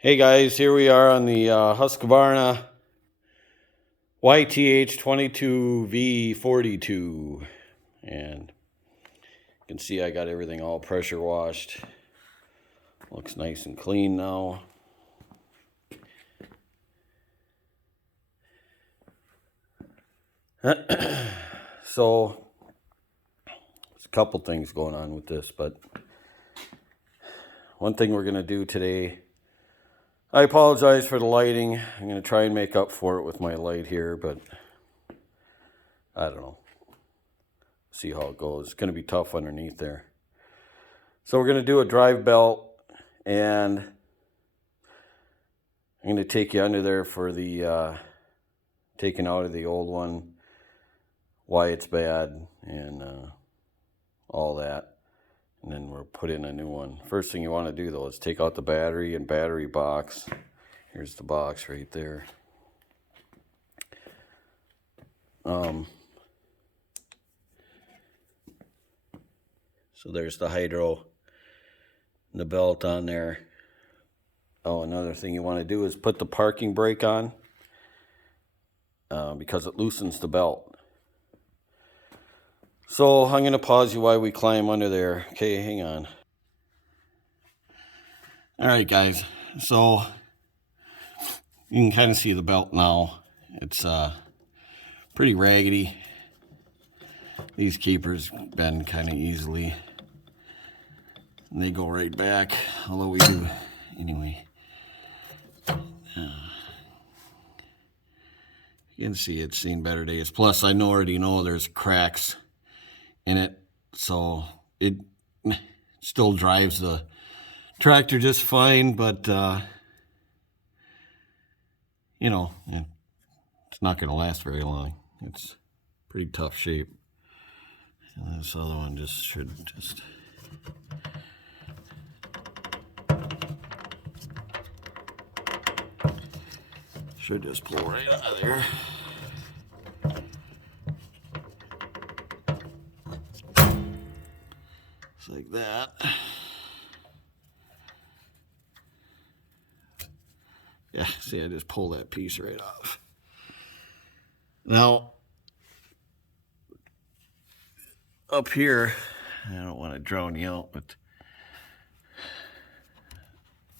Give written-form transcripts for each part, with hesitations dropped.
Hey guys, here we are on the Husqvarna YTH 22V42, and you can see I got everything all pressure washed. Looks nice and clean now. So there's a couple things going on with this, but one thing we're going to do today, I apologize for the lighting. I'm going to try and make up for it with my light here, but I don't know. See how it goes. It's going to be tough underneath there. So we're going to do a drive belt, and I'm going to take you under there for the taking out of the old one, why it's bad, and all that. And then we'll put in a new one. First thing you want to do though is take out the battery and battery box. Here's the box right there. So there's the hydro and the belt on there. Oh, another thing you want to do is put the parking brake on because it loosens the belt. So I'm going to pause you while we climb under there. Okay, hang on. All right, guys. So you can kind of see the belt now. It's pretty raggedy. These keepers bend kind of easily. And they go right back, although we do anyway. You can see it's seen better days. Plus, I already know there's cracks in it, so it still drives the tractor just fine, but you know, it's not going to last very long. It's pretty tough shape. And this other one should just pull right out of there. Just like that. Yeah, see, I just pulled that piece right off. Now, up here, I don't want to drown you out with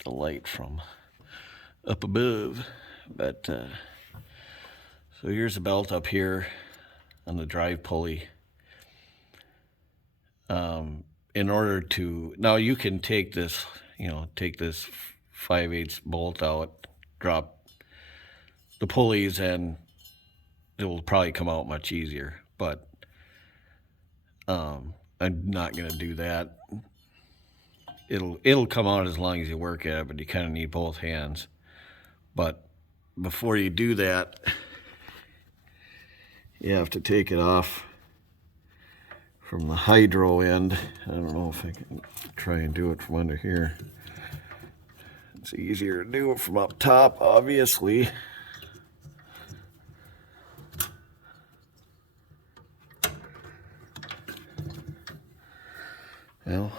the light from up above, but so here's a belt up here on the drive pulley. In order to, now you can take this, take this 5/8 bolt out, drop the pulleys, and it will probably come out much easier, but I'm not going to do that. It'll come out as long as you work at it, but you kind of need both hands. But before you do that, you have to take it off from the hydro end. I don't know if I can try and do it from under here. It's easier to do it from up top, obviously. Well,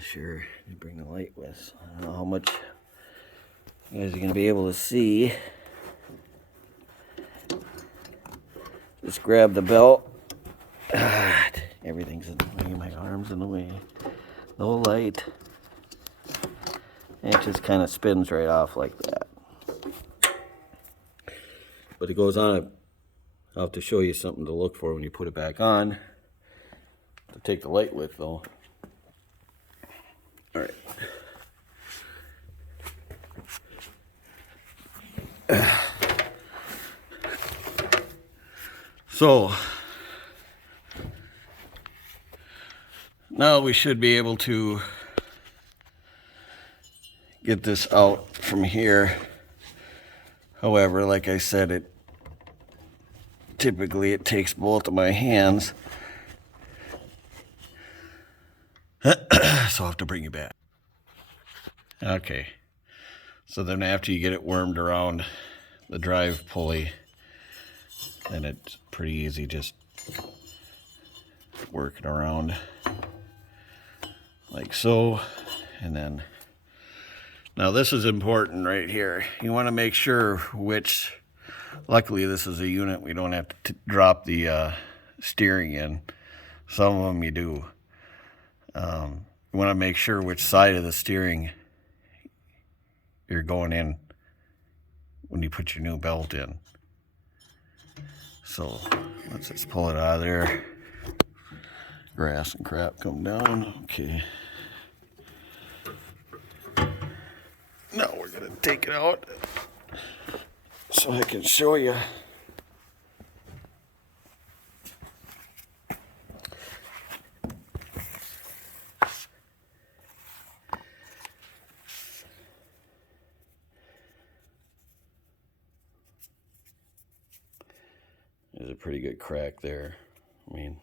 sure, you bring the light with. I don't know how much you guys are going to be able to see. Just grab the belt. Everything's in the way, my arm's in the way. No light. And it just kind of spins right off like that. But it goes on. I'll have to show you something to look for when you put it back on. To take the light with though. All right. So now we should be able to get this out from here. However, like I said, it takes both of my hands. So I'll have to bring you back. Okay. So then after you get it wormed around the drive pulley, then it's pretty easy just working around like so. And then, now this is important right here. You want to make sure which, luckily this is a unit we don't have to drop the steering in. Some of them you do. You want to make sure which side of the steering you're going in when you put your new belt in. So let's just pull it out of there. Grass and crap come down. Okay. Now we're gonna take it out so I can show you. There's a pretty good crack there. I mean,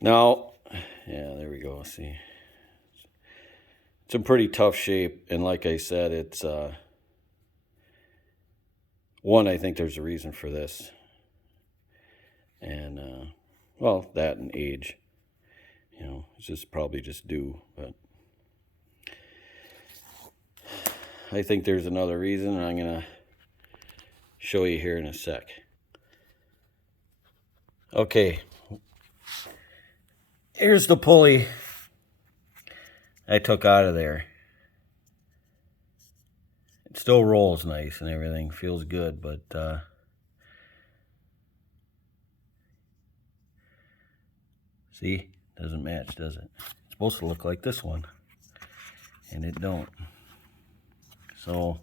now, yeah, there we go. See, it's in pretty tough shape, and like I said, it's one, I think there's a reason for this, and well, that and age. You know, it's just probably just due, but I think there's another reason, and I'm gonna show you here in a sec. Okay, here's the pulley I took out of there. It still rolls nice and everything, feels good, but see, doesn't match, does it? It's supposed to look like this one, and it don't. So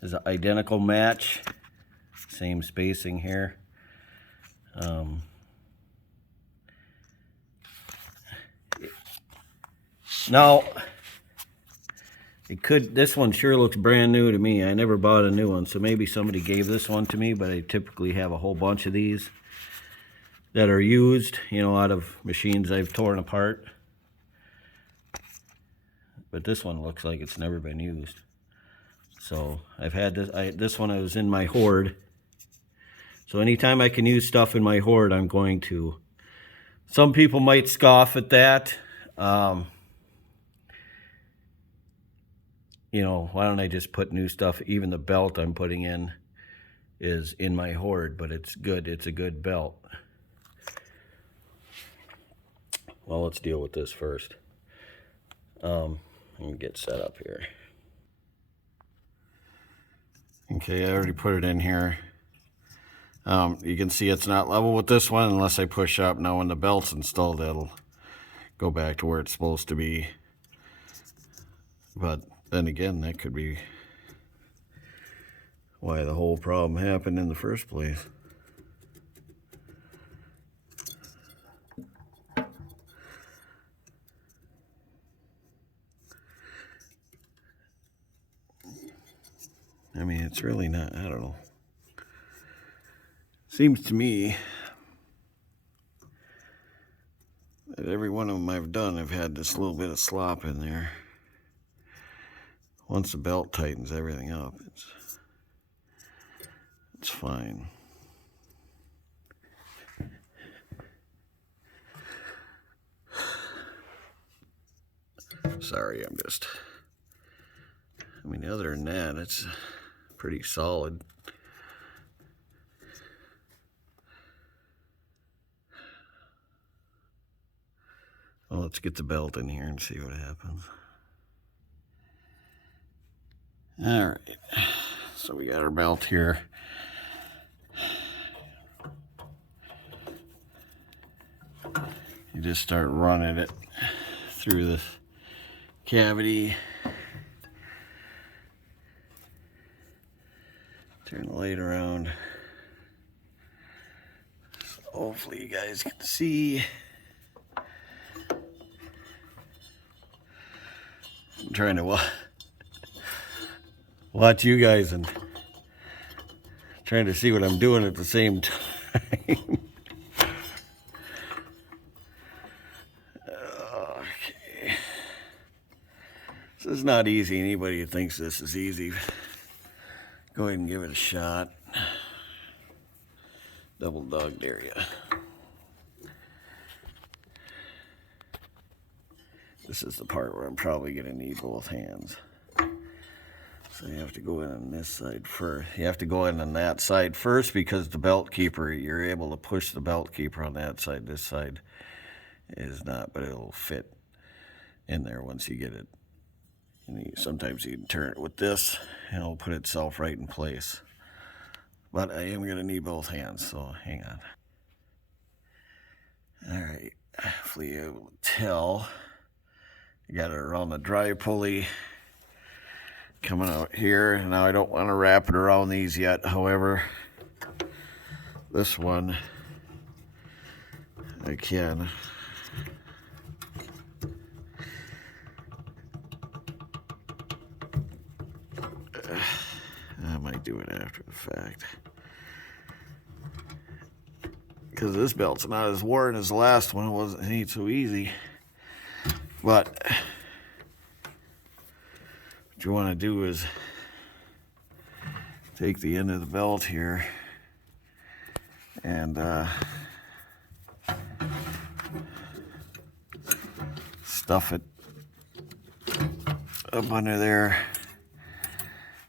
there's an identical match, same spacing here. Now, this one sure looks brand new to me. I never bought a new one, so maybe somebody gave this one to me, but I typically have a whole bunch of these that are used, you know, out of machines I've torn apart. But this one looks like it's never been used. So I've had this, this one was in my hoard. So anytime I can use stuff in my hoard, I'm going to. Some people might scoff at that. You know, why don't I just put new stuff? Even the belt I'm putting in is in my hoard, but it's good. It's a good belt. Well, let's deal with this first. Let me get set up here. Okay, I already put it in here. You can see it's not level with this one unless I push up. Now when the belt's installed, it'll go back to where it's supposed to be. But then again, that could be why the whole problem happened in the first place. I mean, it's really not, I don't know. Seems to me that every one of them I've done, I've had this little bit of slop in there. Once the belt tightens everything up, it's fine. Sorry, I mean, other than that, it's pretty solid. Well, let's get the belt in here and see what happens. All right, so we got our belt here. You just start running it through the cavity. Turn the light around. So hopefully you guys can see. I'm trying to watch you guys and trying to see what I'm doing at the same time. Okay. is not easy. Anybody who thinks this is easy, go ahead and give it a shot. Double dog area. This is the part where I'm probably going to need both hands. So you have to go in on this side first. You have to go in on that side first because the belt keeper, you're able to push the belt keeper on that side. This side is not, but it'll fit in there once you get it. And sometimes you can turn it with this and it'll put itself right in place. But I am going to need both hands, so hang on. All right, hopefully you're able to tell. I got it around the dry pulley coming out here. Now I don't want to wrap it around these yet. However, this one I can. I might do it after the fact. Because this belt's not as worn as the last one. It ain't so easy. But what you want to do is take the end of the belt here and stuff it up under there,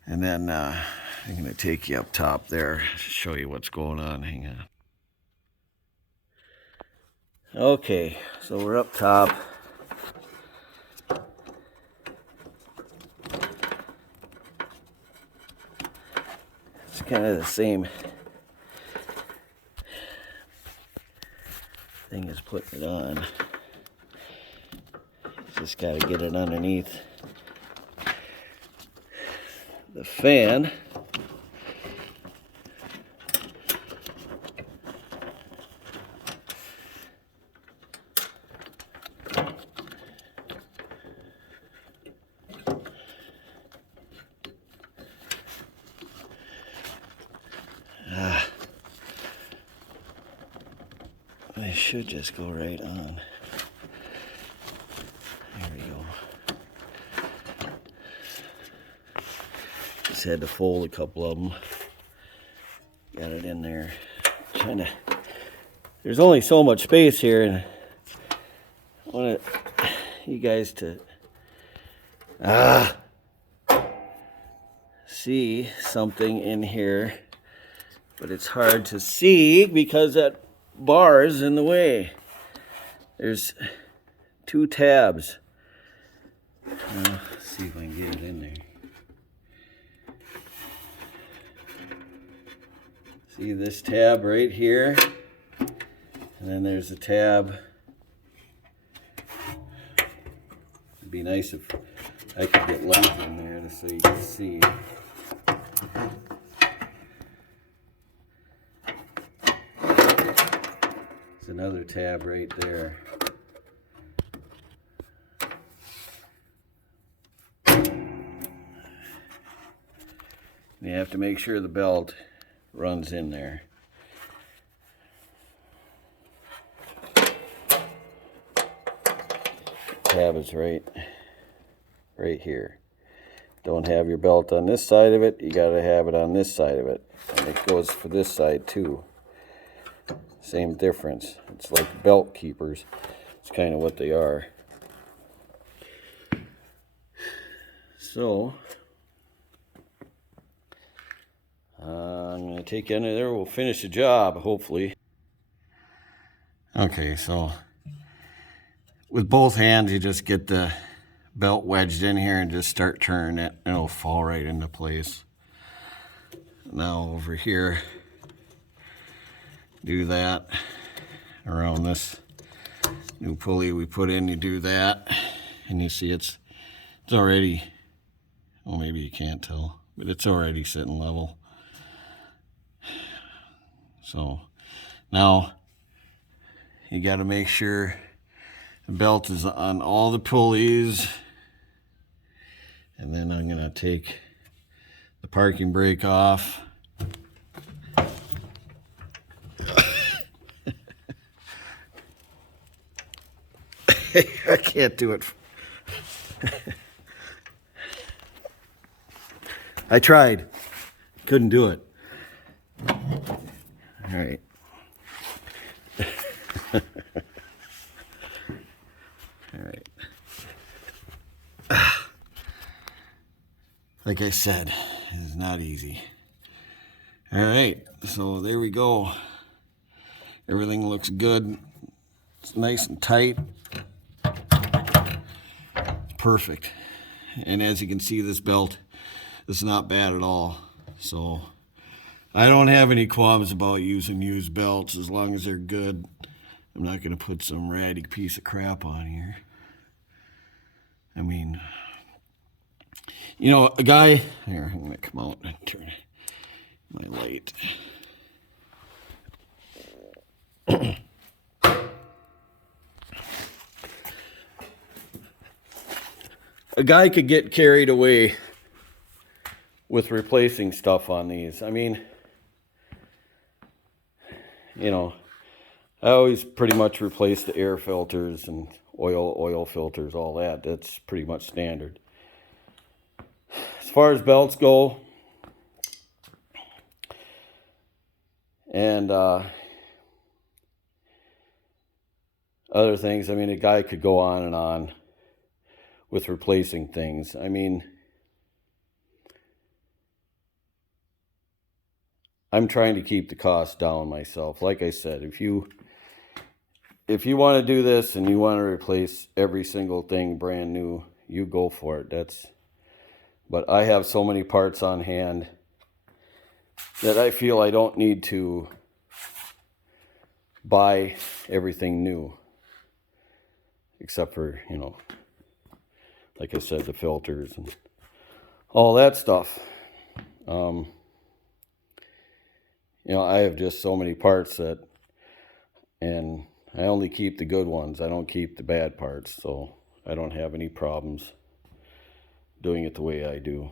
and then I'm going to take you up top there to show you what's going on. Hang on. Okay, so we're up top. It's kind of the same thing as putting it on. You just got to get it underneath the fan. It should just go right on. There we go. Just had to fold a couple of them. Got it in there. There's only so much space here, and I want you guys to see something in here, but it's hard to see because that bar is in the way. There's 2 tabs. Let's see if I can get it in there. See this tab right here, and then there's a tab. It'd be nice if I could get light in there so you can see. There's another tab right there. You have to make sure the belt runs in there. Tab is right here. Don't have your belt on this side of it, you got to have it on this side of it. And it goes for this side too. Same difference. It's like belt keepers. It's kind of what they are. So I'm going to take you under there. We'll finish the job, hopefully. Okay, so with both hands, you just get the belt wedged in here and just start turning it, and it'll fall right into place. Now over here, do that around this new pulley we put in. You do that, and you see it's already, well, maybe you can't tell, but it's already sitting level. So now you got to make sure the belt is on all the pulleys, and then I'm going to take the parking brake off. I can't do it. I tried. Couldn't do it. All right. All right. Like I said, it's not easy. All right, so there we go. Everything looks good. It's nice and tight. Perfect. And as you can see, this belt is not bad at all. So I don't have any qualms about using used belts as long as they're good. I'm not going to put some ratty piece of crap on here. I mean, you know, a guy... Here, I'm going to come out and turn my light. A guy could get carried away with replacing stuff on these. I mean, you know, I always pretty much replace the air filters and oil filters, all that. That's pretty much standard. As far as belts go, and other things, I mean, a guy could go on and on with replacing things. I mean, I'm trying to keep the cost down myself. Like I said, if you want to do this and you want to replace every single thing brand new, you go for it. But I have so many parts on hand that I feel I don't need to buy everything new. Except for, you know, like I said, the filters and all that stuff. You know, I have just so many parts and I only keep the good ones. I don't keep the bad parts, so I don't have any problems doing it the way I do.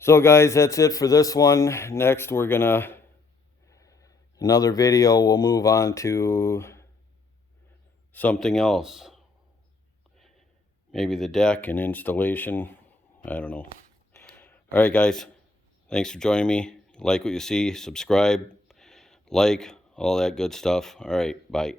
So guys, that's it for this one. Next, another video, we'll move on to something else. Maybe the deck and installation. I don't know. All right, guys. Thanks for joining me. Like what you see, subscribe, like, all that good stuff. All right, bye.